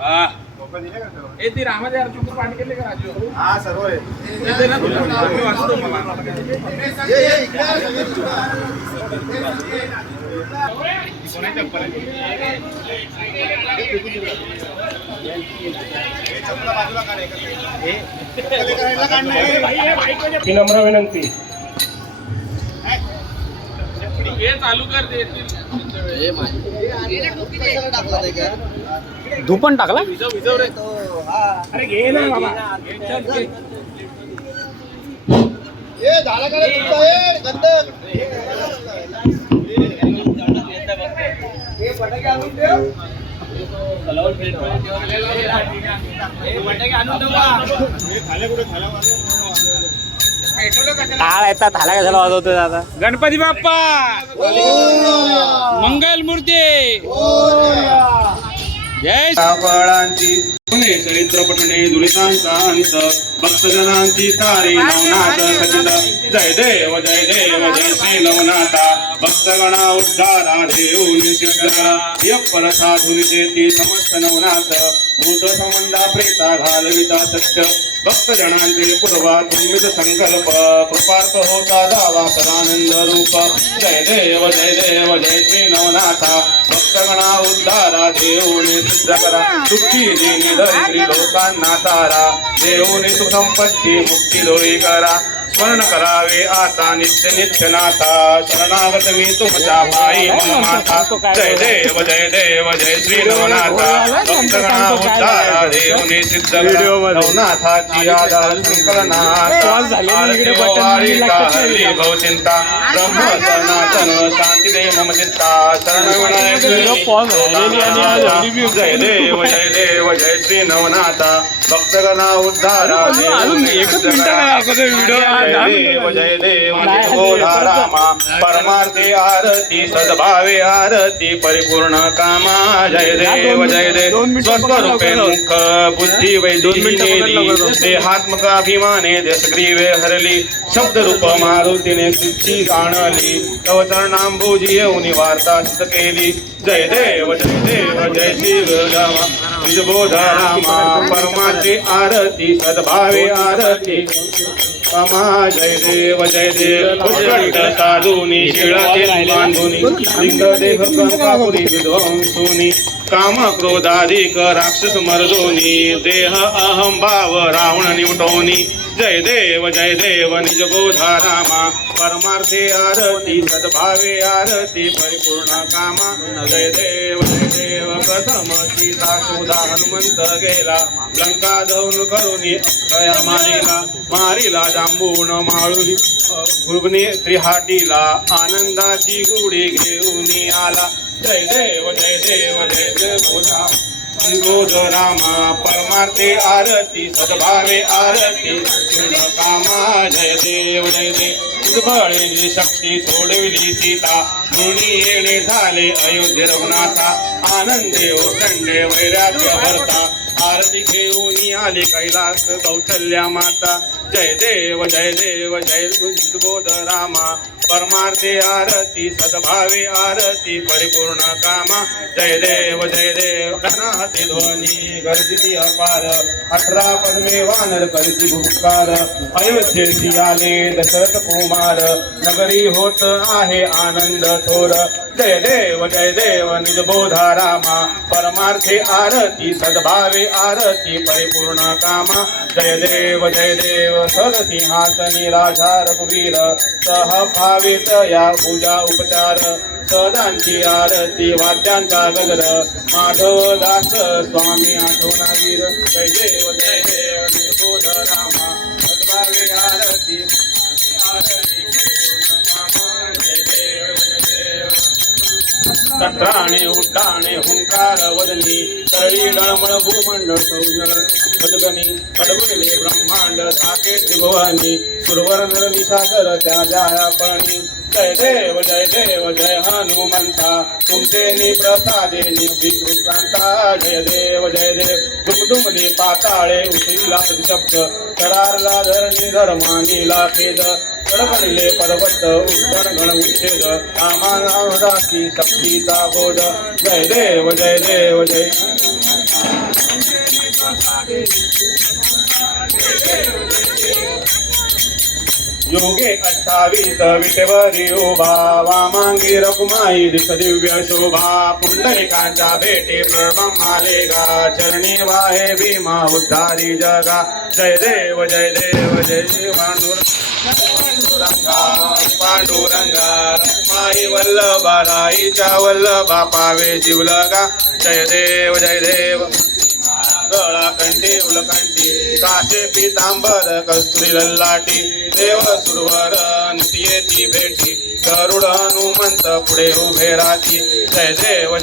ती रामाचे अर्थ पाठ केले का राजू? हा सर्व आहे. येते ना तुला? मी वाचतो मला. कोणाची चप्पल आहे? ही नम्र विनंती. हे चालू कर दे. धुपण टाकला. विजव रे. अरे घे ना बाबा. ए झाला का रे तुमचा ए गंधक? हे फटाके आणून ठेव. टाळ येतात थाला कशाला वाजवतोय दादा. गणपती बाप्पा मंगल मूर्ती जय फळांची चरित्र पठणे दुरितांचा अंत भक्तजनांची तारी नवनाथ खचित. जय देव जय देव जय श्री नवनाथा भक्तगणा उद्धारा देऊ निशिकरा यप्पर साधुनी देती समस्त नवनाथ भूत संबंधा प्रेता घालविता सत्य भक्तजनांचे पूर्वा तुम्हीच संकल्प कृपार्थ होता दावा सदानंद रूप. जय देव जय श्री नवनाथा भक्तगणा उद्धारा देऊनी सिद्ध करा दुःखी देणी दरिद्री लोकांना तारा देऊनी सुसंपत्ती मुक्ती दोरी करा. स्मरण करावे आता नित्य नित्य नाथा शरणागत मी तुमच्या पायी मम माथा. जय देव जय श्री नवनाथा भक्तगणा उद्धारा देऊनी सिद्ध करा नवनाथाची आधार संकलनाथा आरती वाळी हरली भवचिंता ब्रह्म सनातन शांती दे मम चित्ता शरण विनायक जय देव जय श्री नवनाथा भक्तगणा उद्धारा देऊनी सिद्ध करा. जय देव बोधा रामा परमार्थी आरती सद्भावे आरती परिपूर्ण कामा. जय देव स्वस्वरूपे मुख बुद्धी वैदिकी नेली देहात्मक अभिमाने देशग्रीवे हरली शब्द रूप मारुतीने सिद्धी जाणली तव चरणांबुजी येऊनी वार्ता सिद्ध केली. जय देव जय श्री रामा निजबोध रामा परमार्थी आरती सद्भावे आरती कामा. जय देव उत्कट साधुनी शिळाचे बांधुनी लिंग देह कंकापुरी विध्वंसुनी काम क्रोधाधिक राक्षस मर्दोनी देह अहम भाव रावण निवटोनी. जय देव निज बोधा रामा परमार्थे आरती सद्भावे आरती परिपूर्ण कामा. जय देव प्रथम सीता शोधा हनुमंत गेला लंका दहन करुनी अक्षया मारिला जांबून माळुरी गुरुगणी त्रिहाटीला आनंदाची गुढी घेऊन आला. जय देव जय बोध रामा परमार्थे आरती सद्भावे आरती कामा. जय देव उद्बळे शक्ती सोडविली सीता म्हणून येणे झाले अयोध्ये रघुनाथा आनंदे ओसंडे वैराग्य भरता आरती घेऊन आले कैलास कौशल्या माता. जय देव जय बोध रामा परमार्थे आरती सद्भावे आरती परिपूर्ण कामा. जय देव गणाती ध्वनी गर्जिती अपार 18 पद्मे वानर करती भूकार अयोध्येशी आले दशरथ कुमार नगरी होत आहे आनंद थोर. जय देव निज बोधा रामा परमार्थे आरती सद्भावे आरती परिपूर्ण कामा. जय देव सरसिंहासनी राजा रघुवीर सह भावित या पूजा उपचार सदांची आरती वाद्यांचा गजर माधव दास स्वामी आठवणावीर. जय देव निज बोध रामा सद्भावे आरती परिपूर्ण कामा. जय देव तत्राणे उड्डाणे हुंकार वदनी सरळी डळमळ भूमंड सौजल खडगणी खडबडले ब्रह्मांड धाके त्रिभुवनी सुरवर नर निशाकर त्या जायापणी. जय देव जय हनुमंता तुमचे निप्रसादे निर्विकृतांता. जय देव दुमदुमली पाताळे उतरीला शब्द करारला धरणी धर्मानीला खेद गडबडले पर्वत उद्गण गण उच्छेद कामानादासी शक्तीचा बोध. जय देव जय योगे 28 विटेवरी उभा वामांगी रकुमाई दिस दिव्य शोभा पुंडलिकांच्या भेटी प्रब्रह्माले गा चरणी वाहे भीमा उद्धारी जगा जय देव जय देव जय जय पांडुरंगा पांडुरंगा रकुमाई वल्लभा राईच्या वल्लभा पावे जीवलगा जय देव गळा कंठी उलकंठी काशे पितांबर कस्तुरी लल्लाटी देव सुरवर नित्येती भेटी गरुड हनुमंत पुढे उभे राहती जय देव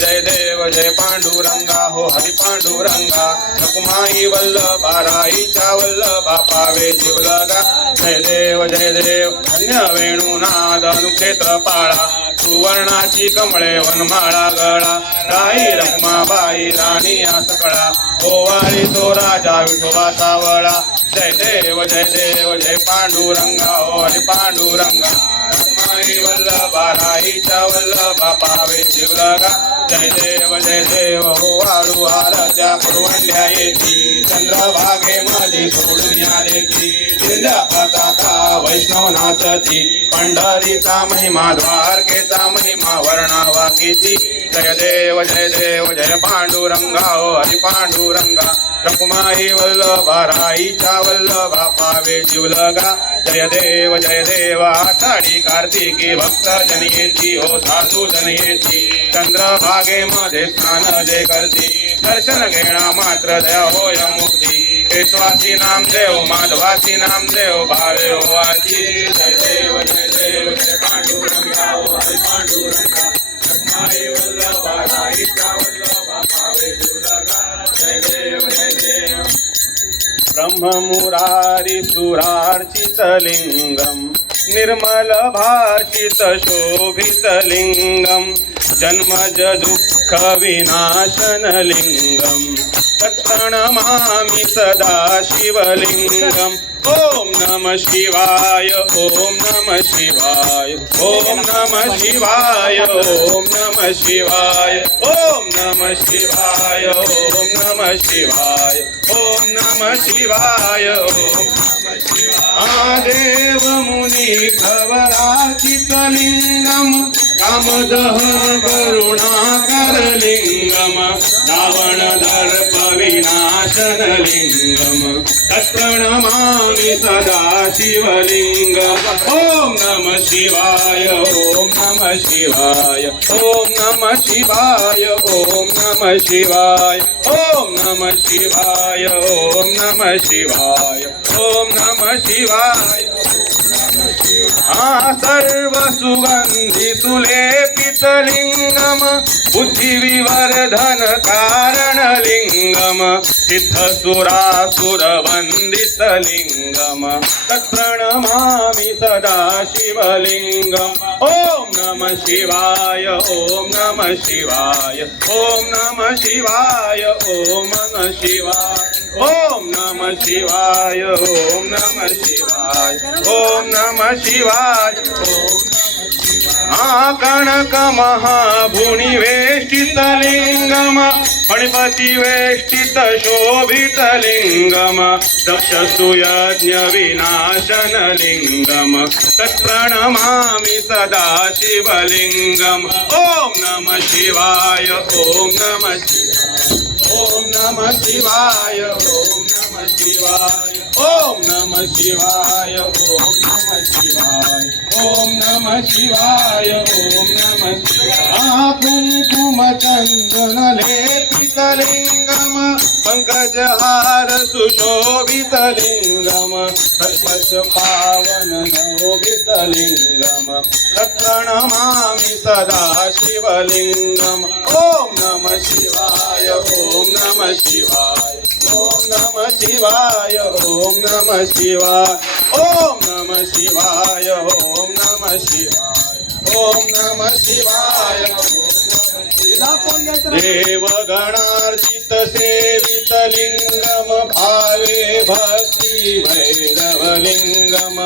जय पांडुरंगा हो हरी पांडुरंगा रकुमाई वल्लभा राईच्या वल्लभा पावे जीवलगा जय देव धन्य वेणुनाद अनुक्षेत्र पाळा सुवर्णाची कमळे वनमाळा गळा राई रखुमाबाई राणी सकळा ओवाळी तो राजा विठोबा सावळा जय देव जय पांडुरंगा हो हरी पांडुरंगा रखुमाई वल्लभा राईच्या वल्लभा पावे जीवलगा जय देव हो वाळू हाराच्या पुरवंड्या येती चंद्रभागे मध्ये सोडून आले की दिंड्या पताका वैष्णव नाचती पंढरीचा महिमा द्वारकेचा महिमा वर्णावा किती जय देव जय पांडुरंगा हो हरी पांडुरंगा रकुमाई वल्लभा राईच्या वल्लभा पावे जीवलगा जय देव आषाढी कार्तिकी भक्त जन येती हो साधू जन येती चंद्रभागे मध्ये स्नान जे करती दर्शन घेणा मात्र दया होय मुक्ती केशवासी नामदेव माधवासी नामदेव भावे हो आजी जय देव जय पांडुरंगा हो हरी पांडुरंगा रखुमाई वल्लभा राईच्या वल्लभा पावे जीवलगा जय देव ब्रह्ममुरारी सुरार्चित लिंगम निर्मल भाषित शोभित लिंगम जन्मज दुःख विनाशन लिंगम तत्प्रणमामि सदा शिवलिंगम ओम नमः शिवाय ओम नमः शिवाय ओम नमः शिवाय ओम नमः शिवाय ओम नमः शिवाय ओम नमः शिवाय ओम नमः शिवाय ओम नमः शिवाय देव मुनी खवराचित लिंगम कामदह करुणाकर लिंगम रावण दर्प विनाशन लिंगम तत्प्रणमामि सदा शिवलिंगम ओम नमः शिवाय ओम नमः शिवाय ओम नमः शिवाय ओम नमः शिवाय ओम नमः शिवाय ओम नमः शिवाय ओम नमः शिवाय सर्व सुगंधी सुलेपित लिंगम बुद्धि विवर्धन कारण लिंगम सिद्ध सुरासुर वंदित लिंगम तत्प्रणमामि सदा शिवलिंगम ओम नमः शिवाय ओम नमः शिवाय ओम नमः शिवाय ओम नमः शिवाय ओम नमः शिवाय ओम नमः शिवाय ओम नमः शिवाय ओम कणक महाभुनि वेष्टित लिंगम फणिपति वेष्टित शोभित लिंगम दक्ष सुयज्ञ विनाशन लिंगम तत्प्रणमामि सदा शिवलिंगम ओम नमः शिवाय ओम नमः शिवाय ओम नमः शिवाय ओम नमः शिवाय ओम नमः शिवाय ओम नमः शिवाय ओम नमः शिवाय ओम नमः शिवाय कुंकुम चंदन लेपित लिंगम पंकजहार सुशोभित लिंगम सर्पच पावन नवोभित लिंगम तत्प्रणमामि सदा शिवलिंगम ओम नमः शिवाय ओम नमः शिवाय ओम नमः शिवाय ओम नमः शिवाय ओम नमः शिवाय ओम नमः शिवाय ओम नमः शिवाय देवगणार्चित सेवित लिंगम भावे भक्ति भैरव लिंगम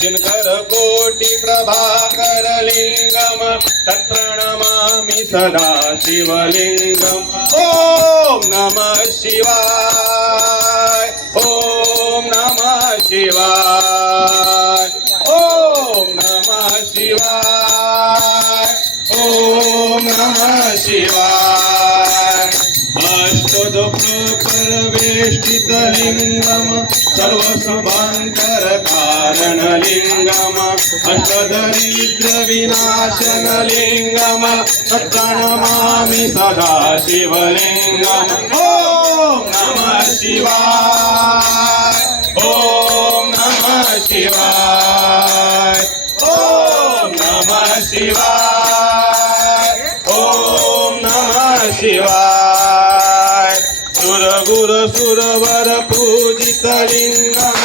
दिनकर कोटि प्रभाकर लिंगम तत्प्रणमामि सदा शिवलिंगम ओम नमः शिवाय शिवाय ओम नमः शिवाय ओम नमः शिवाय अष्टदोषपरवेष्टितलिङ्गं सर्वसुभान्तरकारणलिङ्गम् अष्टदरिद्रविनाशनलिङ्गम् तत्प्रणमामि सदा शिवलिङ्गम् ॐ नमः शिवाय ॐ नमः शिवाय ॐ नमः शिवाय ॐ नमः शिवाय सुरगुर सुरवर पूजितलिङ्गम्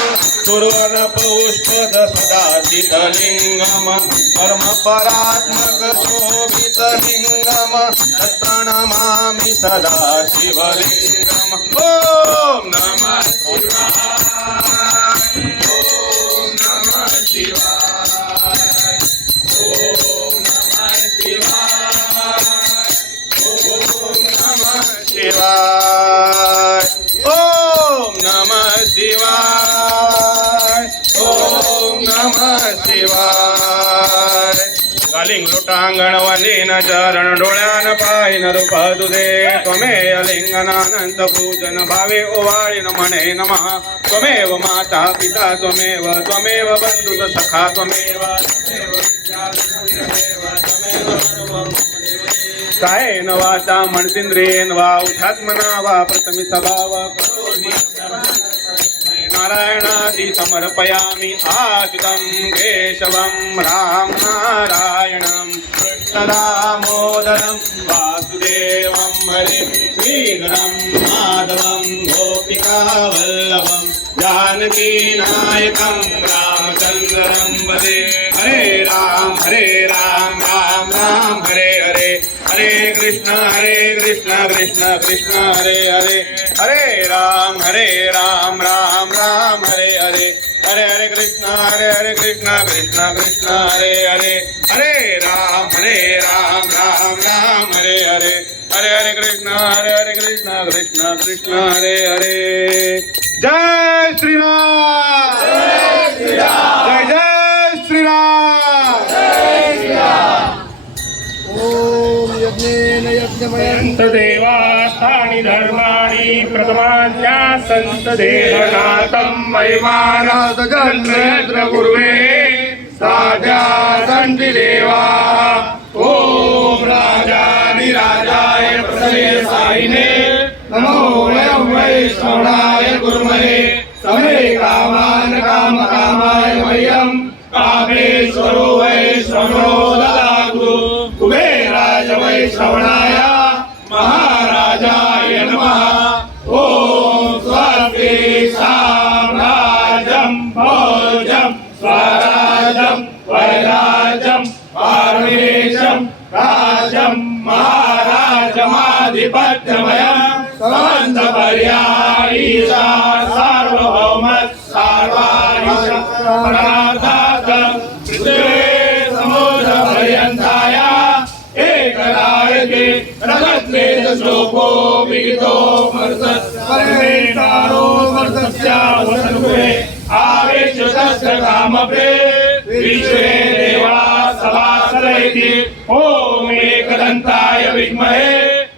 सुरवरपौष्पद सदाचितलिङ्गम् कर्मपरात्मक शोभितलिङ्गम् तत्प्रणमामि सदा शिवलिङ्गम् ॐ नमः शिवाय ॐ नमः शिवाय ॐ नमः शिवाय ॐ नमः शिवाय ॐ नमः शिवाय कालिंग लोटांगण वंदीन चरण डोळ्यान पाहिन रूप तुझे त्वमेव लिंगनानंत पूजन भावे ओवाळीन म्हणे नमः त्वमेव माता पिता त्वमेव त्वमेव बंधुत सखा त्वमेव कायेन वाचा मनसिंद्रियेन वा उठात्मना वा प्रथमी स्वभाव नारायणादि समर्पयामि आच्युतं केशवं राम नारायणं कृष्णदामोदरं वासुदेवं हरे श्रीधरं माधवं गोपिकावल्लभं जानकीनायकं रामचन्द्रं वदे हरे राम राम राम हरे हरे हरे कृष्ण कृष्ण कृष्ण हरे हरे हरे राम राम राम हरे हरे हरे हरे कृष्ण कृष्ण कृष्ण हरे हरे हरे राम राम हरे हरे हरे हरे कृष्ण कृष्ण कृष्ण हरे हरे जय श्री राम जय जय श्री राम संत देवास्थानि धर्माणि प्रथमाज्ञा संत देहनाथं महिमानादगन्त्र गुरुवे साध्या सन्ति देवा ओम राजाधिराजाय प्रसयसायिने नमो वैष्णवाय गुरुमहे समे कामान कामकामाय मह्यं कामेश्वरो वैष्णवो ददातु कुबेराज वैष्णवाय महाराजाय नमः ओम स्वस्ति साम्राज्यं भोजं स्वराज्यं वैराज्यं पारमेशं राज्यं महाराजमाधिपत्यमयं समस्तपर्यायीशा सार्वभौम सर्वाधीश पराधात पृथ्वी समुद्रपर्यन्ताय एकरायते रगत्वेद श्लोको विहितो वर्तस् परमेकारो वर्तस्या वसनुवे आवेशतस्य कामप्रे विश्वे देवा सभासरैति ओम एकदन्ताय विद्महे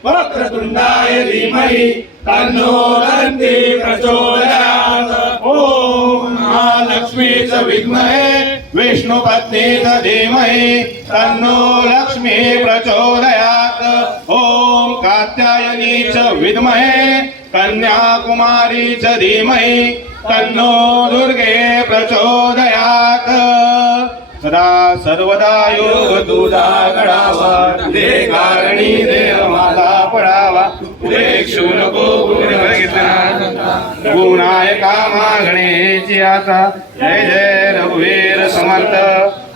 वक्रतुण्डाय धीमहि तन्नो दन्ति प्रचोदयात् ओम महालक्ष्मी च विद्महे विष्णुपत्नी च धीमहि तन्नो लक्ष्मी प्रचोदयात् ओम कात्यायनी च विद्महे कन्याकुमारी च धीमहि तन्नो दुर्गे प्रचोदयात् सदा सर्वदा योग तुझा घडावा दे कारणी देव माझा पडावा देखशू नको गुणायका मागणेची आता जय जय रघुवीर समर्थ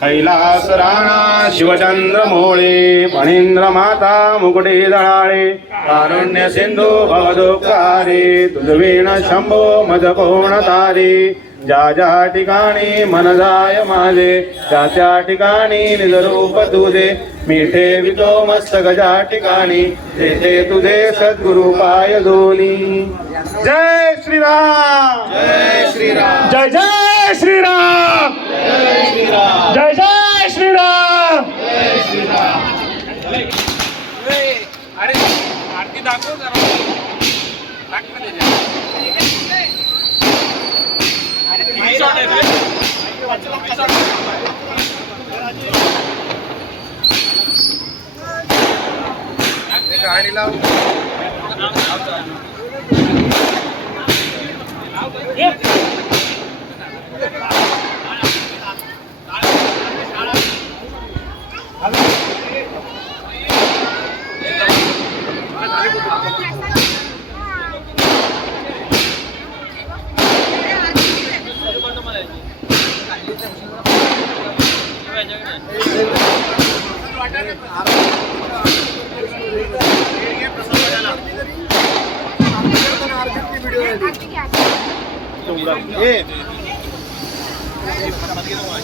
कैलास राणा शिवचंद्र मोळे फणींद्र माता मुकुटी दळाळे कारुण्य सिंधू भवदुःखारी तुझवीण शंभो मज कोण तारी ज्या ज्या ठिकाणी मन जाय माझे त्या त्या ठिकाणी निज रूप तुझे मिठे वितो मस्तक ज्या ठिकाणी तेथे तुझे सद्गुरु पाय दोनी जय श्रीराम जय श्रीराम जय जय जय श्रीराम जय जय श्रीराम अरे आरती दाखव जरा दाखव ना त्याच्यात. किती shot आहेत रे? गाडी लाव. व्हिडिओ